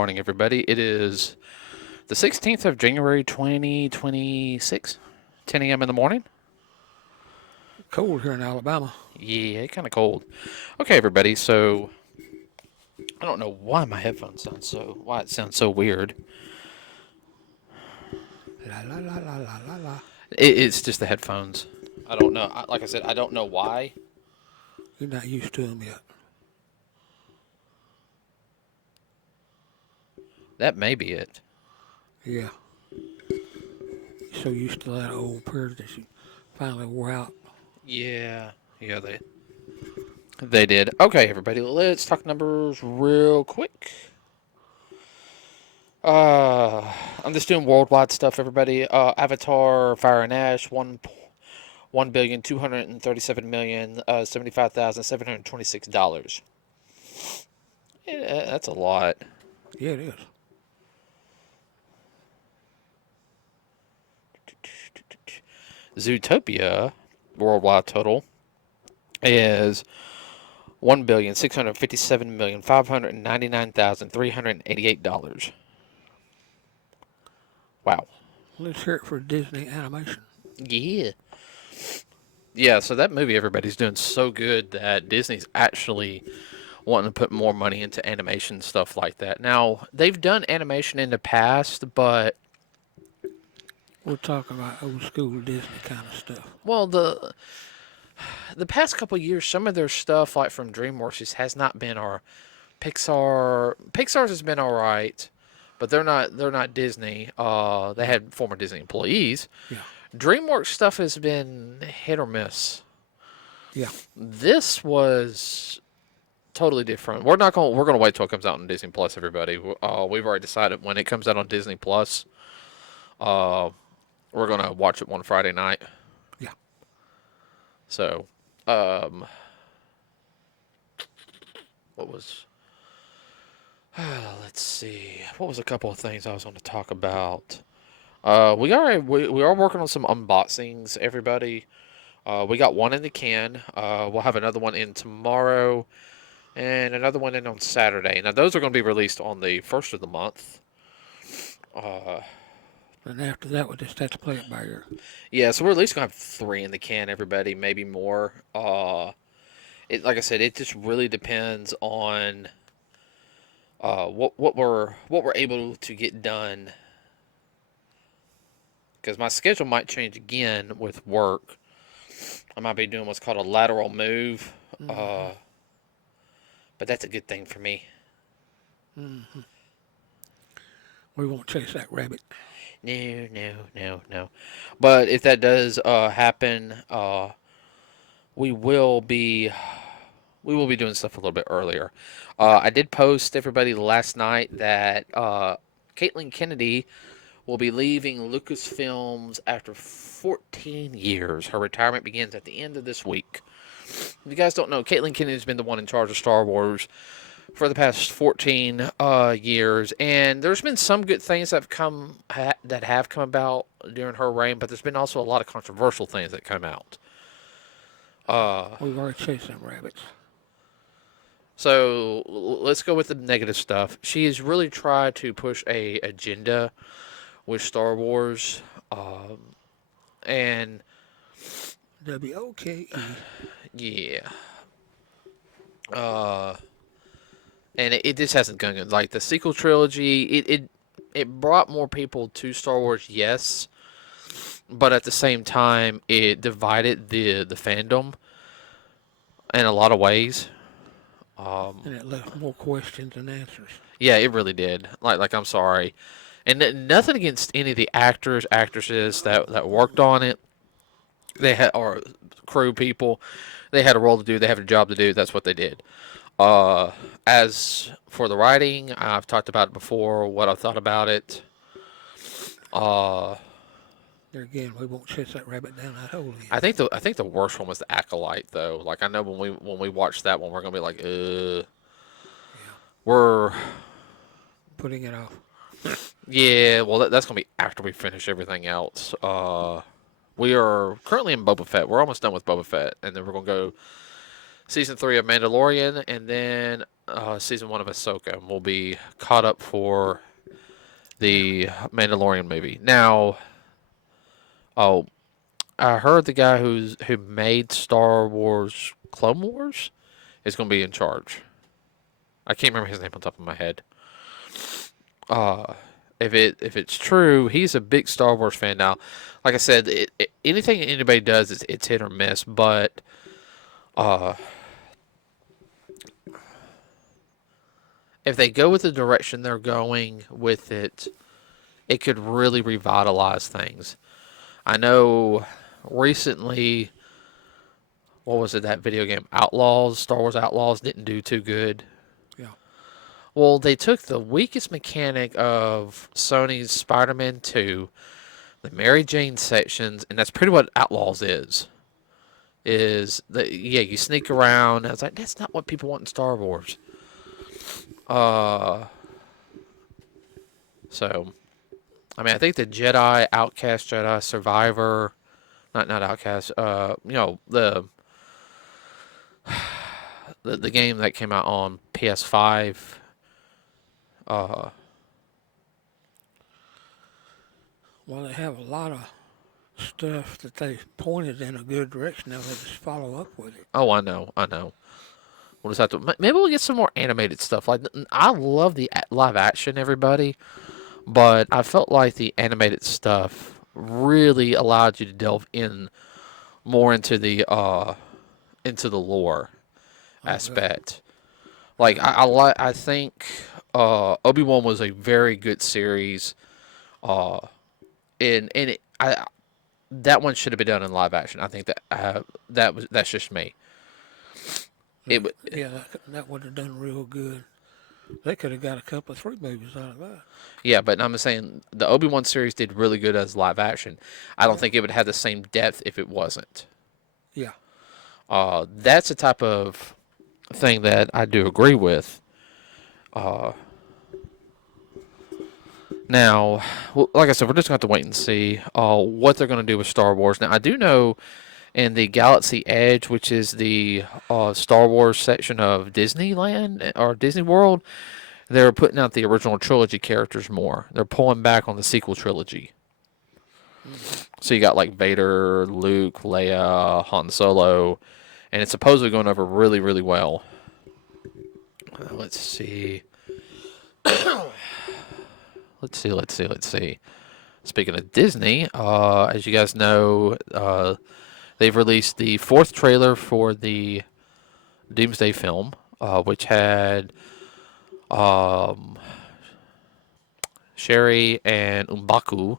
morning, everybody. It is the 16th of January, 2026, 10 a.m. in the morning. Cold here in Alabama. Yeah, kind of cold. Okay, everybody. So I don't know why my headphones why it sounds so weird. La la la la la la la. It's just the headphones. I don't know. Like I said, I don't know why. You're not used to them yet. That may be it. Yeah. You're so used to that old pair that you finally wore out. Yeah, they did. Okay, everybody. Let's talk numbers real quick. I'm just doing worldwide stuff, everybody. Avatar, Fire and Ash, 1,237,000,000 $75,726. Yeah, that's a lot. Yeah, it is. Zootopia, worldwide total, is 1,657,599,388. Wow. Let's hear it for Disney animation. Yeah. Yeah, so that movie, everybody's doing so good that Disney's actually wanting to put more money into animation stuff like that. Now, they've done animation in the past, but We're talking about old school Disney kind of stuff. well, the past couple of years, some of their stuff, like from DreamWorks, just has not been our Pixar. Pixar's has been all right, but they're not Disney. They had former Disney employees. Yeah. DreamWorks stuff has been hit or miss. Yeah. This was totally different. We're gonna wait till it comes out on Disney Plus, everybody. We've already decided when it comes out on Disney Plus. We're gonna watch it one Friday night. Yeah. So, what was? Let's see. What was a couple of things I was going to talk about? We are working on some unboxings, everybody. We got one in the can. We'll have another one in tomorrow, and another one in on Saturday. Now those are going to be released on the first of the month. And after that, we just have to play it by ear. Yeah, so we're at least going to have 3 in the can, everybody, maybe more. Like I said, it just really depends on what we're able to get done. Because my schedule might change again with work. I might be doing what's called a lateral move. Mm-hmm. But that's a good thing for me. Mm-hmm. We won't chase that rabbit. No. But if that does happen, we will be doing stuff a little bit earlier. I did post everybody last night that Caitlin Kennedy will be leaving Lucasfilms after 14 years. Her retirement begins at the end of this week. If you guys don't know, Caitlin Kennedy has been the one in charge of Star Wars for the past 14 years, and there's been some good things that have come about during her reign, but there's been also a lot of controversial things that come out. We've already chased them rabbits. So let's go with the negative stuff. She has really tried to push a agenda with Star Wars, and WOKE. yeah, and it just hasn't gone good. Like the sequel trilogy, it brought more people to Star Wars, yes, but at the same time, it divided the fandom in a lot of ways. And it left more questions than answers. Yeah, it really did. Like I'm sorry, and nothing against any of the actors, actresses that worked on it. They had or crew people. They had a role to do. They have a job to do. That's what they did. As for the writing, I've talked about it before. What I thought about it. There again, we won't chase that rabbit down that hole again. I think the worst one was the Acolyte though. Like I know when we watch that one, we're gonna be like, Yeah. we're Putting it off. yeah. Well, that's gonna be after we finish everything else. We are currently in Boba Fett. We're almost done with Boba Fett, and then we're gonna go season 3 of Mandalorian, and then season 1 of Ahsoka, and we'll be caught up for Yeah. the Mandalorian movie. Now, oh, I heard the guy who made Star Wars Clone Wars is going to be in charge. I can't remember his name on top of my head. Uh, if it's true, he's a big Star Wars fan now. Like I said, anything anybody does, it's hit or miss. But uh, if they go with the direction they're going with it, it could really revitalize things. I know recently, what was it, that video game Outlaws, Star Wars Outlaws didn't do too good. Yeah. Well, they took the weakest mechanic of Sony's Spider-Man 2, the Mary Jane sections, and that's pretty what Outlaws is. Is that, yeah, you sneak around. I was like, that's not what people want in Star Wars. Uh, so I mean, I think the Jedi, Outcast Jedi, Survivor, not Outcast. The game that came out on PS5. Uh, Well, they have a lot of stuff that they've pointed in a good direction. Now they just follow up with it. oh, I know. We'll just have to. Maybe we'll get some more animated stuff. Like I love the live action, everybody, but I felt like the animated stuff really allowed you to delve in more into the lore Oh, yeah. aspect. Like I think Obi-Wan was a very good series. Uh, and that one should have been done in live action. I think that's just me. It Yeah, that would have done real good. They could have got a couple of 3 movies out of that. Yeah, but I'm saying the Obi-Wan series did really good as live action. I don't Yeah. think it would have the same depth if it wasn't. Yeah. That's the type of thing that I do agree with. Uh, Now, well, like I said, we're just going to have to wait and see what they're going to do with Star Wars. Now, I do know in the Galaxy Edge, which is the Star Wars section of Disneyland or Disney World, they're putting out the original trilogy characters more. They're pulling back on the sequel trilogy. Hmm. So you got like Vader, Luke, Leia, Han Solo, and it's supposedly going over really, really well. Let's see. Let's see. Speaking of Disney, as you guys know, they've released the 4th trailer for the Doomsday film, which had um, Sherry and M'Baku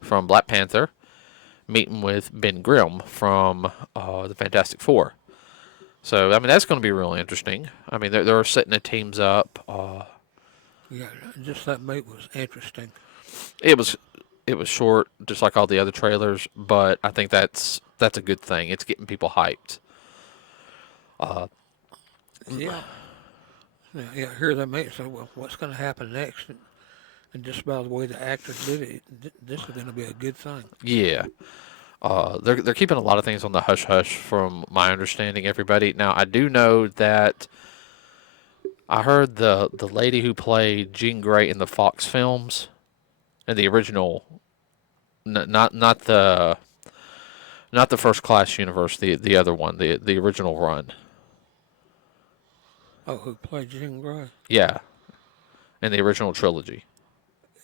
from Black Panther meeting with Ben Grimm from the Fantastic Four. So, I mean, that's going to be really interesting. I mean, they're setting the teams up. Yeah, just that meat was interesting. It was it was short, just like all the other trailers, but I think that's a good thing. It's getting people hyped. Uh, Yeah. Yeah, here they make so well, what's going to happen next? And just by the way the actors did it, this is going to be a good thing. yeah, they're keeping a lot of things on the hush hush, from my understanding. Everybody now, I do know that I heard the lady who played Jean Grey in the Fox films, in the original, not the First Class Universe, the other one, the original run. Oh, who played Jean Grey? Yeah, in the original trilogy.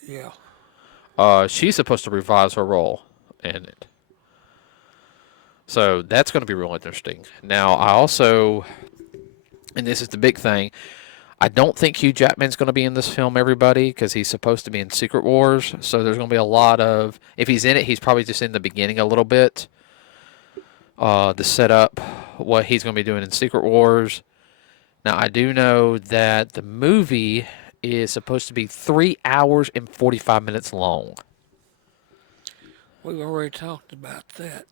Yeah. She's supposed to revise her role in it. So that's going to be real interesting. Now, I also, and this is the big thing, I don't think Hugh Jackman's going to be in this film, everybody, because he's supposed to be in Secret Wars. So there's going to be a lot of, if he's in it, he's probably just in the beginning a little bit to set up what he's going to be doing in Secret Wars. Now, I do know that the movie is supposed to be 3 hours and 45 minutes long. We've already talked about that.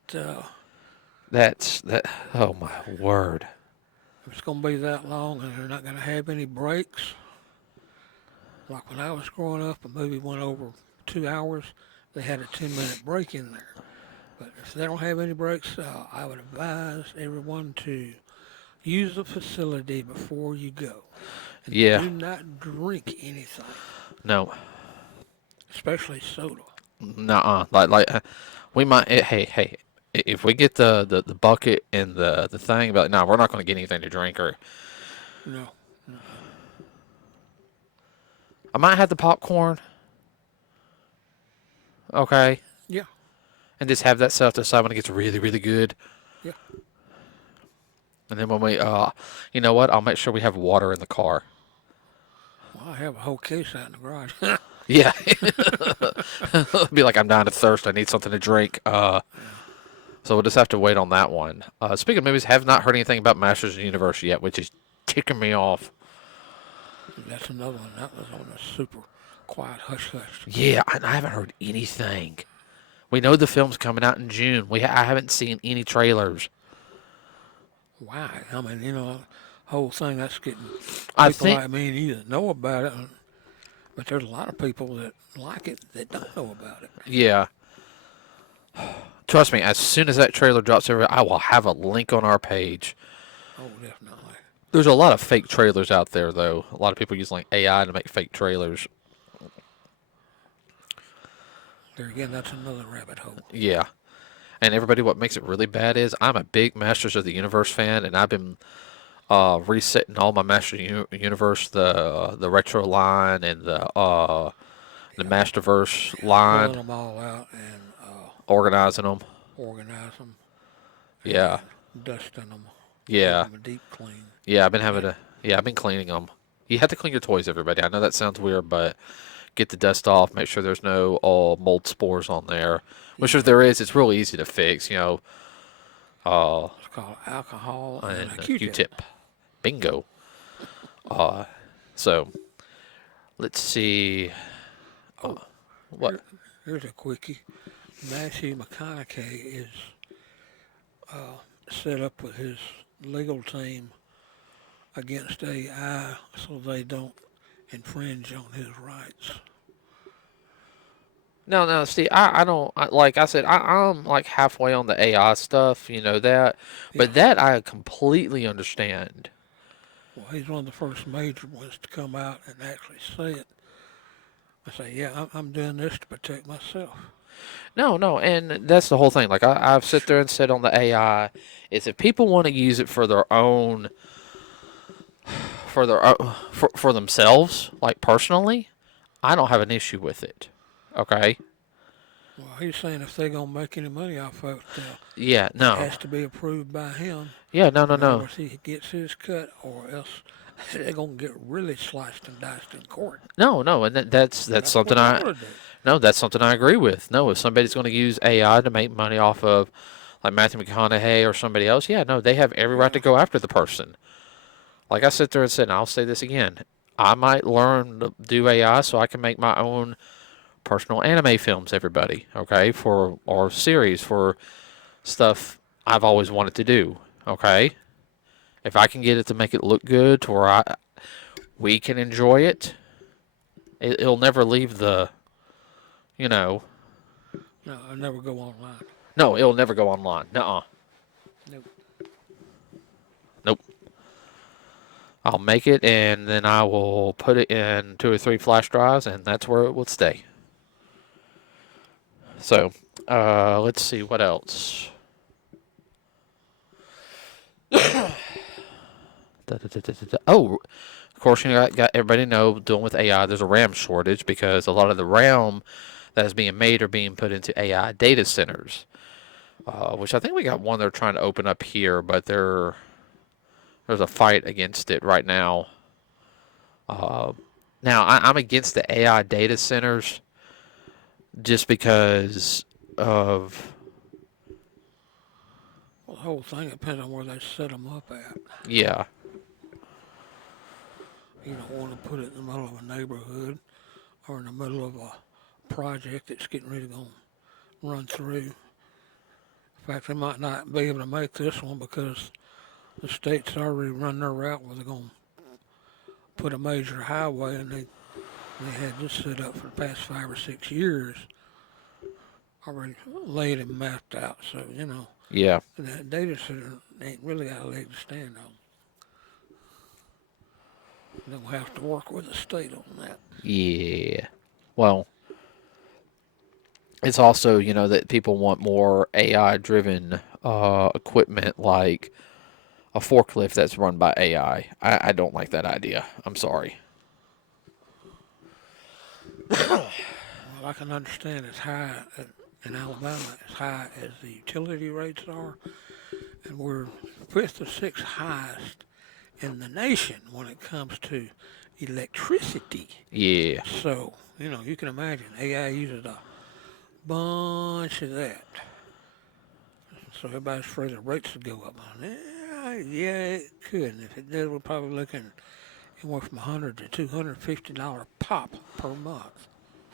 That. Oh my word! If it's going to be that long and they're not going to have any breaks, like when I was growing up, a movie went over 2 hours, they had a 10-minute break in there. But if they don't have any breaks, I would advise everyone to use the facility before you go. And Yeah. do not drink anything, No. especially soda. Nuh-uh. We might. Hey. If we get the bucket and the thing, but no, we're not going to get anything to drink. Or No. I might have the popcorn. Okay. Yeah. And just have that stuff to the side when it gets really, really good. Yeah. And then when we, you know what? I'll make sure we have water in the car. Well, I have a whole case out in the garage. Yeah. Be like, I'm dying of thirst. I need something to drink. Yeah. So we'll just have to wait on that one. Speaking of movies, have not heard anything about Masters of the Universe yet, which is kicking me off. That's another one. That was on a super quiet hush hush. Yeah, I haven't heard anything. We know the film's coming out in June. I haven't seen any trailers. Why? I mean, whole thing that's getting I people think, like me and you that know about it, but there's a lot of people that like it that don't know about it. yeah. Trust me, as soon as that trailer drops, I will have a link on our page. Oh, definitely. There's a lot of fake trailers out there, though. A lot of people use like AI to make fake trailers. There again, that's another rabbit hole. Yeah. And everybody, what makes it really bad is I'm a big Masters of the Universe fan, and I've been resetting all my Universe, the retro line and the Yeah, Masterverse yeah, pulling line, them all out and organizing them. organize them Yeah, and dusting them, give yeah, them a deep clean. yeah. I've been having Yeah, to. Yeah, I've been cleaning them. You have to clean your toys, everybody. I know that sounds weird, but get the dust off. Make sure there's no mold spores on there. Which if yeah. there is, it's real easy to fix. It's called alcohol and a And a Q-tip. Q-tip. Bingo. Uh, so let's see. Oh, What? here, here's a quickie. Matthew McConaughey is set up with his legal team against AI so they don't infringe on his rights. No. See, I don't like I said. I'm like halfway on the AI stuff. You know that, Yeah. but that I completely understand. Well, he's one of the first major ones to come out and actually say it. I say, yeah, I'm doing this to protect myself. No, and that's the whole thing. Like I've sit there and said on the AI, is if people want to use it for their own, for themselves, like personally, I don't have an issue with it. Okay. Well, he's saying if they're gonna make any money off of it, Yeah. it No. has to be approved by him. Yeah. No. No. In other No. words, he gets his cut, or else they're gonna get really sliced and diced in court. No. And And that's that's what something they I want to do. no. That's something I agree with. No, if somebody's going to use AI to make money off of like Matthew McConaughey or somebody else, yeah, no, they have every right to Yeah, go after the person. Like I sit there and said, and I'll say this again. I might learn to do AI so I can make my own personal anime films, everybody, okay, for or series for stuff I've always wanted to do, okay? If I can get it to make it look good to where we can enjoy it, it'll never leave the, you know, no, I never go online. no, it'll never go online. Nuh-uh. Nope. Nope. I'll make it and then I will put it in 2 or 3 flash drives and that's where it will stay. So, let's see what else. Oh, of course, got everybody know dealing with AI. There's a RAM shortage because a lot of the RAM that is being made are being put into AI data centers, which I think we got one they're trying to open up here, but there's a fight against it right now. Uh, Now, I'm against the AI data centers just because of Well, the whole thing depends on where they set them up at. yeah, You don't want to put it in the middle of a neighborhood or in the middle of a project that's getting ready to go run through. In fact, they might not be able to make this one because the state's already run their route where they're going to put a major highway, and they had this set up for the past 5 or 6 years, already laid and mapped out. So yeah. that data center ain't really got a leg to stand on. Then we'll have to work with the state on that. Yeah. Well, it's also, that people want more AI driven equipment like a forklift that's run by AI. I don't like that idea. I'm sorry. Well, I can understand as high in Alabama as high as the utility rates are, and we're fifth or sixth highest in the nation when it comes to electricity. Yeah. So, you can imagine AI uses a bunch of that. So everybody's afraid the rates will go up. Yeah, it could. And if it did, we're probably looking anywhere from $100 to $250 pop per month.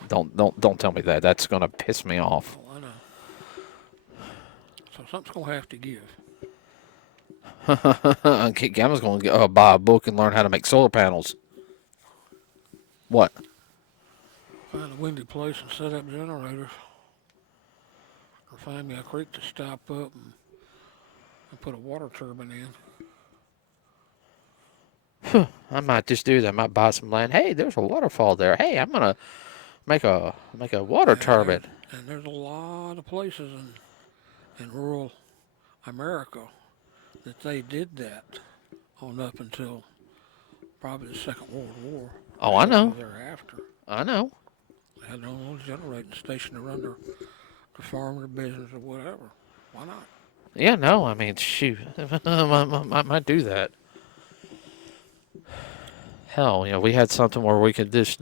Don't tell me that. That's gonna piss me off. Oh, I know. So something's gonna have to give. Gamma's gonna buy a book and learn how to make solar panels. What? Find a windy place and set up generators. Or find me a creek to stop up and put a water turbine in. I might just do that. I might buy some land. Hey, there's a waterfall there. Hey, I'm gonna make a water And there's turbine. and there's a lot of places in rural America that they did that on up until probably the Second World War, or Oh, I shortly know. thereafter. I know. They had their own little generating station to run their farm, their business, or whatever. Why not? Yeah, no. I mean, shoot, I might do that. Hell, we had something where we could just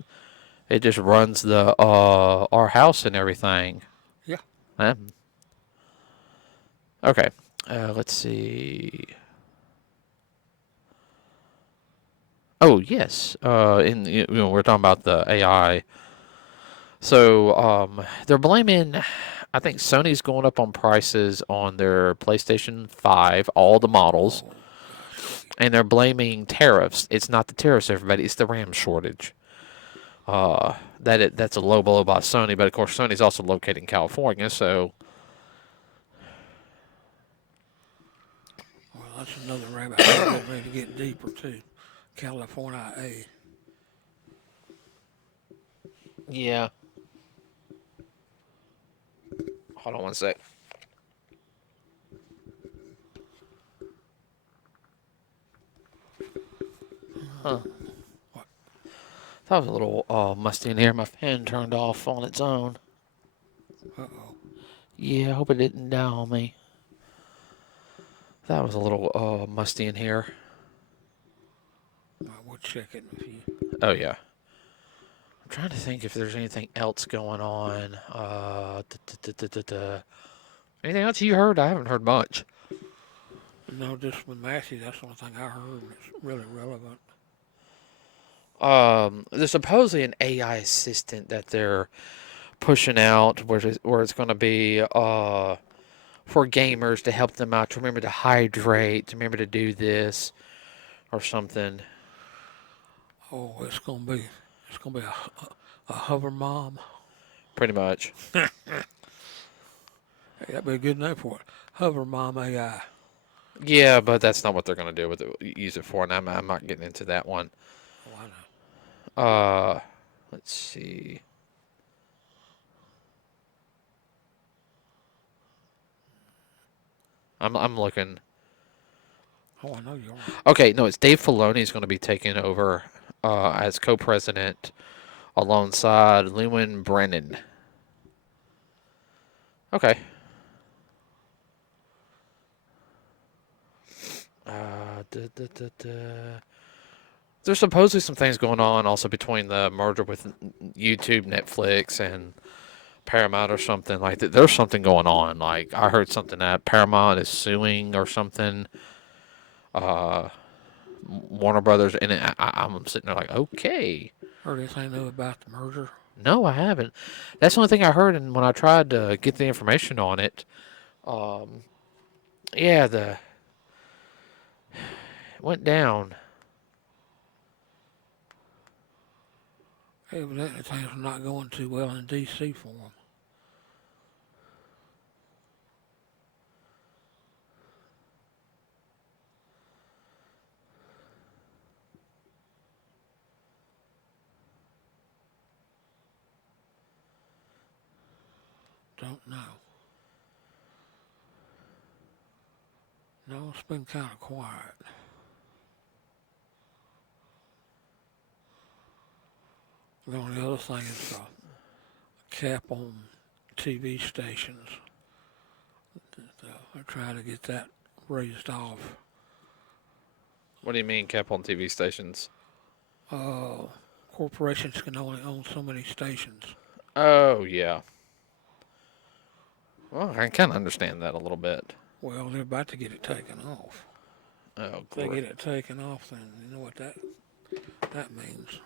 it just runs the our house and everything. Yeah. Um, okay. Let's see. Oh yes. We're talking about the AI. So they're blaming. I think Sony's going up on prices on their PlayStation 5, all the models, Oh gosh, dang. and they're blaming tariffs. It's not the tariffs, everybody. It's the RAM shortage. That's a low blow by Sony, but of course Sony's also located in California, so Well, that's another rabbit hole getting ready to get deeper too. California A. yeah. Hold on one sec. Huh. What? That was a little musty in here. My fan turned off on its own. Uh oh. Yeah, I hope it didn't die on me. That was a little musty in here. Well, we'll check it in a few. Oh yeah. I'm trying to think if there's anything else going on. Anything else you heard? I haven't heard much. No, just with Matthew, that's the only thing I heard that's really relevant. There's supposedly an AI assistant that they're pushing out, where it's going to be for gamers to help them out to remember to hydrate, to remember to do this or something. Oh, it's gonna be a hover mom. Pretty much. Hey, that'd be a good name for it. Hover mom AI. Yeah, but that's not what they're going to do with it. Use it for, and I'm not getting into that one. Oh, I know. Uh, let's see. I'm looking. Oh, I know you are. Okay, no, it's Dave Filoni is going to be taking over as co-president alongside Lewin Brennan. Okay. There's supposedly some things going on also between the merger with YouTube, Netflix, and Paramount or something like that. There's something going on. Like I heard something that Paramount is suing or something. Uh, Warner Brothers, and I'm sitting there like, okay. Heard anything new about the merger? No, I haven't. That's the only thing I heard, and when I tried to get the information on it, um, yeah, the it went down. Evidently, things are not going too well in D.C. for them. don't know. No, it's been kind of quiet. The only other thing is a cap on TV stations. I try to get that raised off. What do you mean cap on TV stations? Uh, Corporations can only own so many stations. Oh, yeah. Well, I can kind of understand that a little bit. Well, they're about to get it taken off. Oh, If they great. get it taken off, then you know what that means.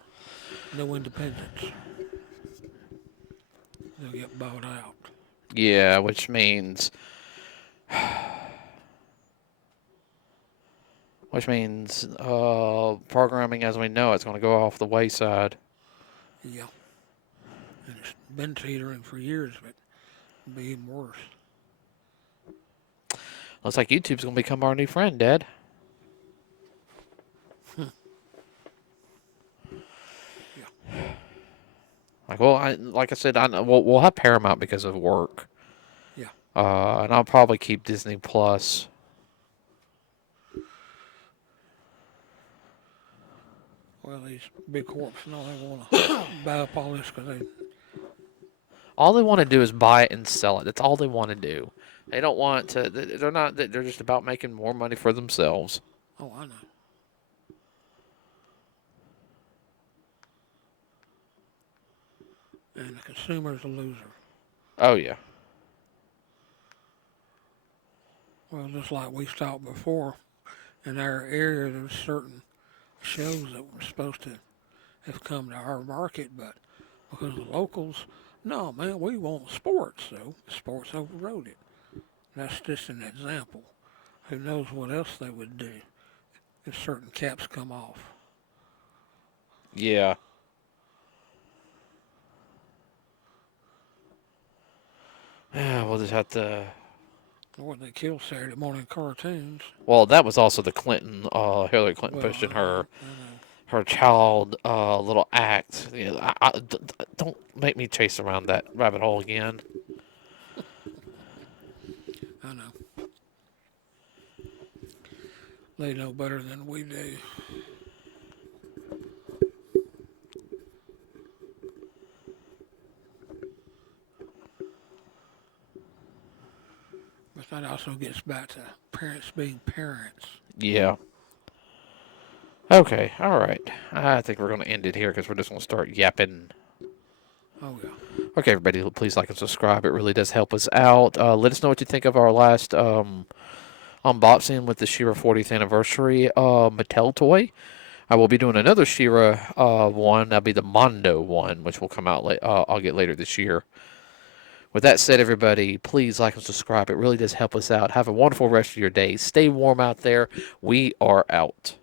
No independence. They'll get bought out. Yeah, which means programming as we know it's going to go off the wayside. Yeah, and it's been teetering for years, but it'll be even worse. Looks like YouTube's going to become our new friend, Dad. Yeah, Like I said, we'll have Paramount because of work. yeah. And I'll probably keep Disney Plus. Well, these big corps know they want to buy up all this because they. All they want to do is buy it and sell it. That's all they want to do. They don't want to. They're not. They're just about making more money for themselves. Oh, I know. And the consumer's a loser. Oh yeah. Well, just like we talked before, in our area, there's certain shows that were supposed to have come to our market, but because the locals, no, man, we want sports, so sports overrode it. That's just an example. Who knows what else they would do if certain caps come off? Yeah. Yeah. We'll just have to. Or they kill Saturday morning cartoons. Well, that was also the Hillary Clinton Well, pushing I know, her child little act. Yeah, don't make me chase around that rabbit hole again. I know. They know better than we do. But that also gets back to parents being parents. Yeah. Okay. All right. I think we're going to end it here because we're just going to start yapping. Oh, yeah. Okay, everybody, please like and subscribe. It really does help us out. Let us know what you think of our last unboxing with the She-Ra 40th anniversary Mattel toy. I will be doing another She-Ra one. That'll be the Mondo one, which will come out. I'll get later this year. With that said, everybody, please like and subscribe. It really does help us out. Have a wonderful rest of your day. Stay warm out there. We are out.